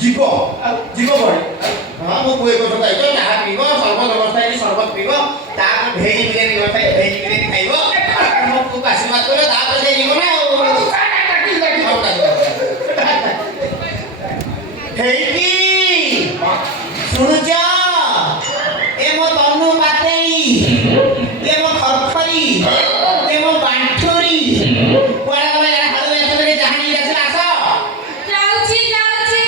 जीव जीव बड़े हाँ मो पुए को खाई चाह पीब सर्बत व्यवस्था है सर्बत पीब तापर भेज बिरियानी व्यवस्था है भेज बिरियानी खाइब मो पुक आशीर्वाद कर तापर से जीव ना हेकी सुनुच ए मो तनु पातेई ए मो खरखरी ए मो बांठुरी कोड़ा कोड़ा यार हालू ऐसे मेरे जहानी जैसे आसा जाऊची जाऊची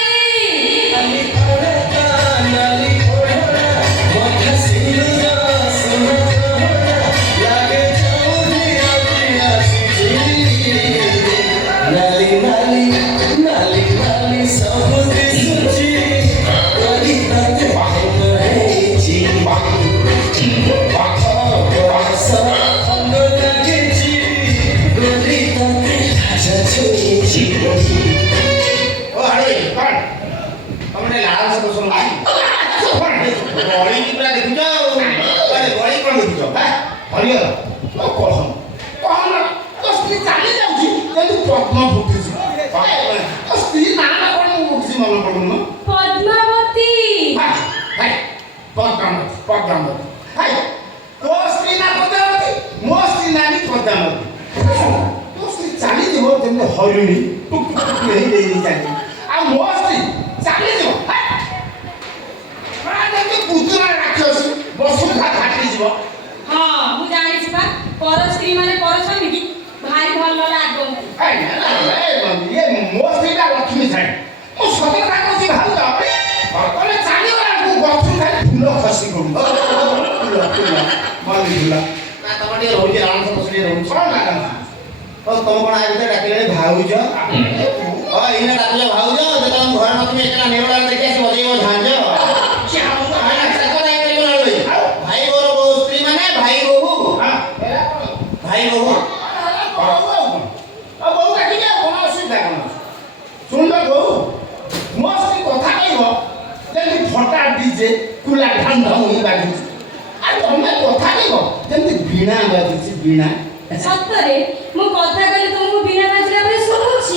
ओ हाड़े कौन हमने लाल सब सुन गली की पूरा देखु जाओ अरे गली कोन देखु जाओ हां हरियो ओ कोन तो स्त्री चाली जाउची କିନ୍ତୁ ପଦ୍ମ ଫୁଟିଛି ତ ସ୍ତ୍ରୀ ନାଁ କୋନ ଫୁଟିଛି ମନ ପଡୁନ ପଦ୍ମାବତୀ ହାय ପଦ୍ମାବତୀ ପଦ୍ମାବତୀ ହାय ତ ସ୍ତ୍ରୀ ନାଁ ପଦ୍ମାବତୀ ମୋ ସ୍ତ୍ରୀ ନାଁ ବି ପଦ୍ମାବତୀ ତ ସ୍ତ୍ରୀ ଚାଲି ଯିବ ଯେମିତି ହରିଣୀ ଟୁକ୍ ଟୁକ୍ ହେଇ ଦେଇ ଚାଲି ଆଉ ମୋ ସ୍ତ୍ରୀ ଚାଲି ଯିବ ହାୟ ଯେମିତି ପୁତୁରା ରାକ୍ଷସ ବସୁଧା ଘାଟି ଯିବ ହଁ ମୁଁ ଜାଣିଛି ବା ପର ସ୍ତ୍ରୀ ମାନେ ପରଛନ୍ତି କି ଭାରି ଭଲ ଲାଗନ୍ତି ये मोस्टली का लक्ष्मी साइड मो सतत काकोसी भाउ तले चाली वाला को गछु खाली फूल खसी गु फूल माली फूल ना तमटे रोजी राम सब बसली रहू छ ना ओ तम कोन आइते डाकिले भाउज ओ इने डाकिले भाउज जतन घर न तुम एकला नेवला देखि आसी बजेइबो झांज से हम तो है ना सको नाही करिबो ना भाई गोर बो स्त्री माने भाई बहु भाई बहु फटा डीजे कुला ढंग ढंग बाजी आ तमे कथा कहबो जेंति बीणा बाजी बीणा सत्तरे मु कथा कहले तुमको बिना बाजला पे सुनुछि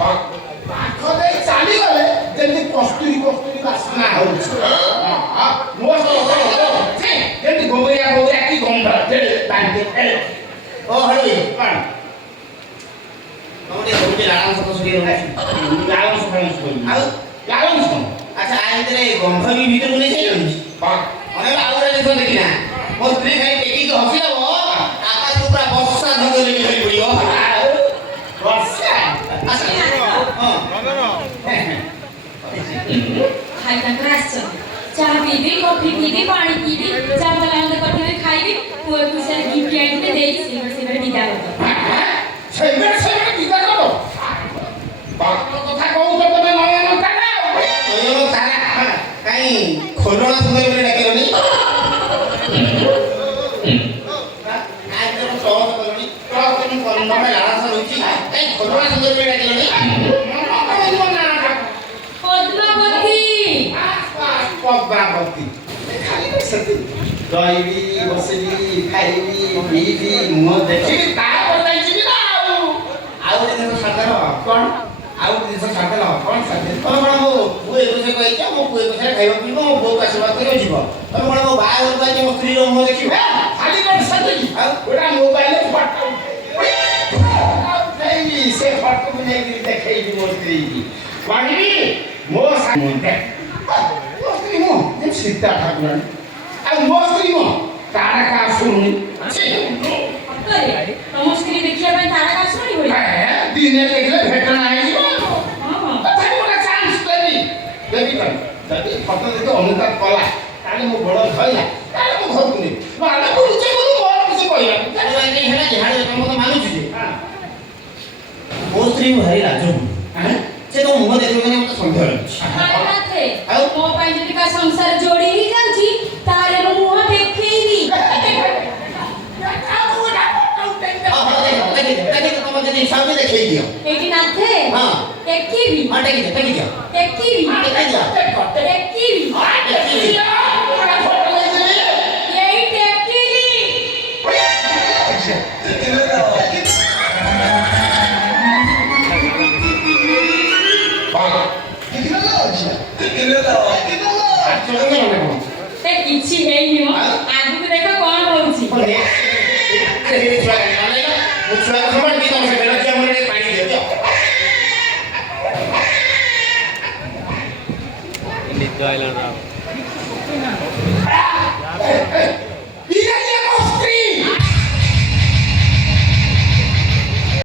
पाखो दे चाली गले जेंति कस्तूरी कस्तूरी वासना होछ हां मोस्ट जेंति गोबरिया गोबरिया की गंध दे बांधे ओ हरि कोन हमने होजे लाल सब सुरी रहछि लाल सब सुरी आ लाल सुन अच्छा आ इतरे गंध भी भीतर ने छै अने आउरे देखो देखिना मो स्त्री खाली टेकी के हसी दबो आकाश पूरा बर्षा धगले भी होई पड़ियो वर्षा अच्छा हां खाई का क्रास चाह पीबी कॉफी पीबी पानी पीबी चाह बनाने कठे खाइबी पुए कुसे गिफ्ट आइटम में देई से विदा हो सेबे विदा करो बात कथा कहू तो तमे नयन काना नयन काना काई खोलना सुंदर में डाकिलो नहीं आज तो चौथ करनी चौथ में कोन में लाला सा रुचि काई खोलना सुंदर में डाकिलो नहीं पद्मावती पद्मावती खाली सती दईबी बसली खाइबी पीबी मो देखिबी ता पर जाईबी ना आउ दिन सागर कोन आउ दिन सागर कोन सागर तम कोन मो पुए को कहि छ मो पुए को खाइबो पीबो मो बो का सेवा करियो जीव तम कोन मो बाय हो जाय मो स्त्री रो मो देखिबो खाली कोन सती ओटा मोबाइल में फटो नहीं से फटो में नहीं देखैबी मो स्त्री की वाहिनी मो सामने मो स्त्री मो जे सीता ठाकुर आ मो स्त्री मो तारका सुनी सत्तरे तुम स्त्री देखिया पे तारका सुनी होई दिने देखले भेटना आइ जीव हां तथा मोला चांस देबी देबी कर जदी फटो देखो अनुताप कला ताले मो बड़ धइला ताले मो घर कुनी माले को रुचे को मोर किछ कहिला ताले नहीं हेला झाड़ हम तो मानु छी मो स्त्री भारी राजो हैं से तो मुंह देखो मैंने मत संदेह ना थे मो पाई जदी का संसार जोड़ी ही जाउची ताले मो मुंह देखैबी सामने देखे दियो एकी ना थे हां एकी भी हां टेकी एकी भी टेकी एकी भी बड़ा फोटो ले ले यही टेकी ଏ କିଛି ହେଇନି ମ ଆଗକୁ ଦେଖ କଣ ହଉଛି Ini jualan raw.